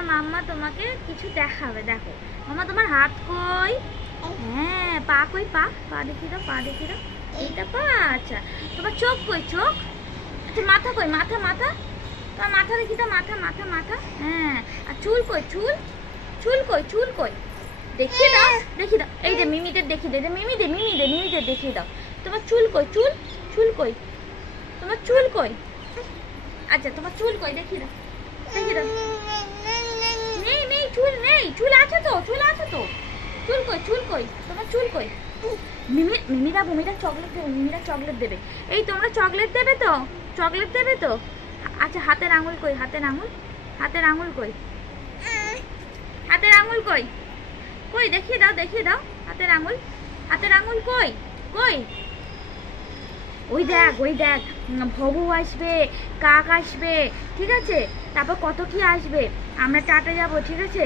তোমার মাম্মা তোমাকে কিছু দেখাবে। দেখো মাম্মা তোমার হাত কই? হ্যাঁ পা কই? পা পা দেখি দাও, পা দেখি দাও। এইটা পা। আচ্ছা তোমার চোখ কই? চোখ। আচ্ছা মাথা কই? মাথা মাথা তোমার মাথা দেখি দাও, মাথা মাথা মাথা। হ্যাঁ আর চুল কই? চুল চুল কই? চুল কই? দেখিয়ে দাও, দেখিয়ে দাও। এই যে মিমিদের দেখিয়ে দাও, মিমিদের মিমিদের মিমিদের দেখিয়ে দাও। তোমার চুল কই? চুল চুল কই? তোমার চুল কই? আচ্ছা তোমার চুল কই? দেখিয়ে দাও, দেখিয়ে দাও। নেই নেই চুল নেই, চুল আছে তো, চুল আছে তো। চুল কই? চুল কই? তোমার চুল কই? মিমিরা মিমিরা চকলেট দেবে, মিমিরা চকলেট দেবে। এই তোমরা চকলেট দেবে তো? চকলেট দেবে তো? আচ্ছা হাতের আঙুল কই? হাতের আঙুল, হাতের আঙুল কই? হাতের আঙুল কই? কই দেখিয়ে দাও, দেখিয়ে দাও হাতের আঙুল। হাতের আঙুল কই? কই? ওই দেখ, ওই দেখ ভবু আসবে, কাক আসবে, ঠিক আছে? তারপর কত কি আসবে। আমরা টাটা যাব, ঠিক আছে?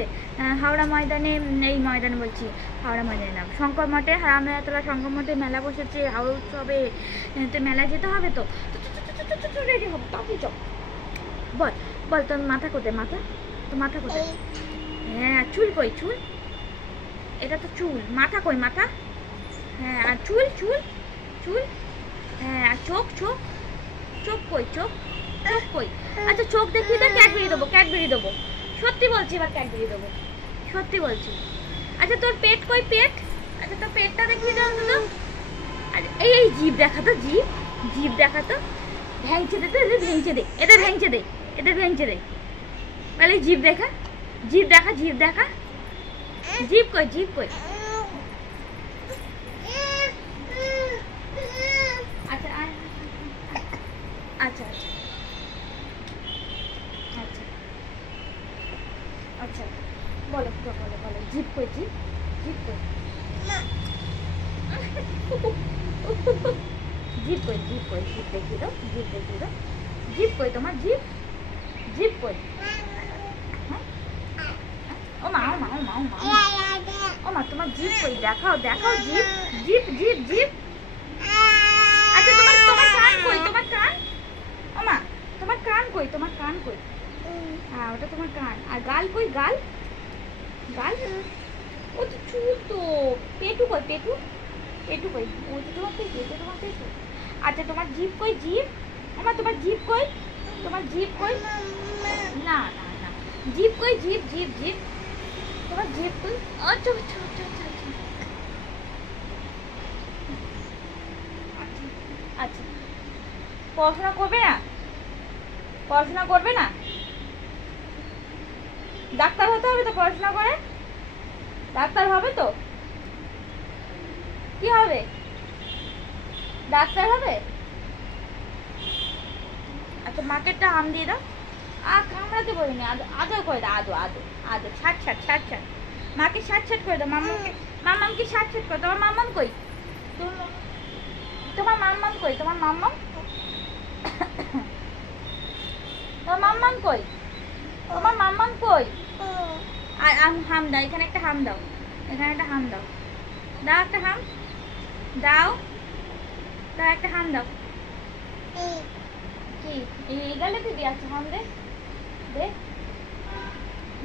হাওড়া ময়দানে, এই ময়দানে বলছি, হাওড়া ময়দানে না, শঙ্কর মঠে, রামনাথতলা শঙ্কর মঠে মেলা বসেছে, হাওড়া উৎসবে, তো মেলায় যেতে হবে তো। রেডি হবো, তাড়াতাড়ি চল। বল বল তোর মাথা কোথায়? মাথা তো মাথা কোথায়? হ্যাঁ চুল কই? চুল, এটা তো চুল। মাথা কই? মাথা। হ্যাঁ আর চুল চুল চুল। হ্যাঁ আর চোখ চোখ, চোখ কই? চোখ চোখ কই? আচ্ছা চোখ দেখিয়ে তো ক্যাডবেরি দেবো, ক্যাডবেরি দেবো। সত্যি বলছি, এবার ক্যাডবেরি দেবো, সত্যি বলছি। আচ্ছা তোর পেট কই? পেট। আচ্ছা তোর পেটটা দেখিয়ে দাও তো। আচ্ছা এই এই জিভ দেখা তো, জিভ জিভ দেখা তো। ভ্যাংচে দে তো, এদের ভ্যাংচে দে, এদের ভ্যাংচে দে, এদের ভ্যাংচে দে। তাহলে জিভ দেখা, জিভ দেখা, জিভ দেখা। জিভ কই? জিভ কই? আচ্ছা আচ্ছা আচ্ছা আচ্ছা বলো বলো বলো, জিভ কই? জিভ জিভ কই? জিভ কই? জিভ কই? জিভ দেখিয়ে দাও, জিভ দেখিয়ে দাও। জিভ কই তোমার? জিভ জিভ কই? ও মা ও মা ও মা ও মা ও মা, তোমার জিভ কই? দেখাও দেখাও জিভ, জিভ জিভ জিভ। আচ্ছা তোমার তোমার কান কই? তোমার কান। ও মা তোমার কান কই? তোমার কান কই? হ্যাঁ ওটা তোমার কান। আর গাল কই? গাল গাল। ও তো চুল তো। পেটু কই? পেটু পেটু কই? ওই তো তোমার পেটু, ওটা তোমার পেটু। আচ্ছা তোমার জিভ কই? জিভ। আমার তোমার জিভ কই? তোমার জিভ কই? না না না, জিভ কই? জিভ জিভ জিভ। তোমার জিভ কই? আচ্ছা আচ্ছা আচ্ছা আচ্ছা আচ্ছা আচ্ছা। পড়াশোনা করবে না? পড়াশোনা করবে না? ডাক্তার হতে হবে তো পড়াশোনা করে। ডাক্তার হবে তো? কি হবে? ডাক্তার হবে। আচ্ছা মাকে একটা আম দিয়ে দাও। কামড়াতে বলিনি, আদো আদো করে দাও, আদো আদো আদো, ছাট ছাট ছাট ছাট। মাকে ছাট ছাট করে দাও, মাম্মাকে, মাম্মামকে ছাট ছাট করে। তোমার মাম্মাম কই? তোমার মাম্মাম কই? তোমার মাম্মাম, তোমার মাম্মাম কই? তোমার মাম্মাম কই? আর হাম দাও, এখানে একটা হাম দাও, এখানে একটা হাম দাও, দাও একটা হাম দাও, দাও একটা হাম দাও। কি এই গালে দিদি? আচ্ছা হাম দে দে।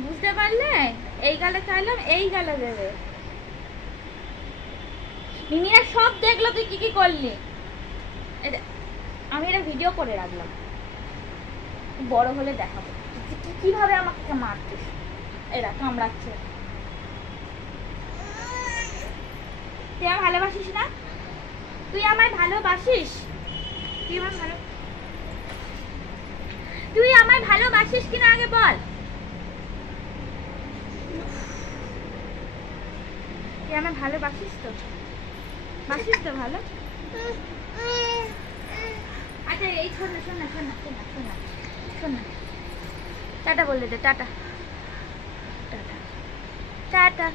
বুঝতে পারলে? এই গালে চাইলাম, এই গালে দেবে। মিমিরা সব দেখলো তুই কি কি করলি। আমি এটা ভিডিও করে রাখলাম, বড় হলে দেখাবো কিভাবে আমাকে মারছিস। এরা কামড়াচ্ছে। তুই আমায় ভালোবাসিস না? তুই আমায় ভালোবাসিস? তুই আমায় ভালো, তুই আমায় ভালোবাসিস কিনা আগে বল। তুই আমায় ভালোবাসিস তো? বাসিস তো ভালো? আচ্ছা এই শোন না শোন না শোন না শোন না শোন না শোন না, টাটা বলে দে, টাটা টাটা টাটা।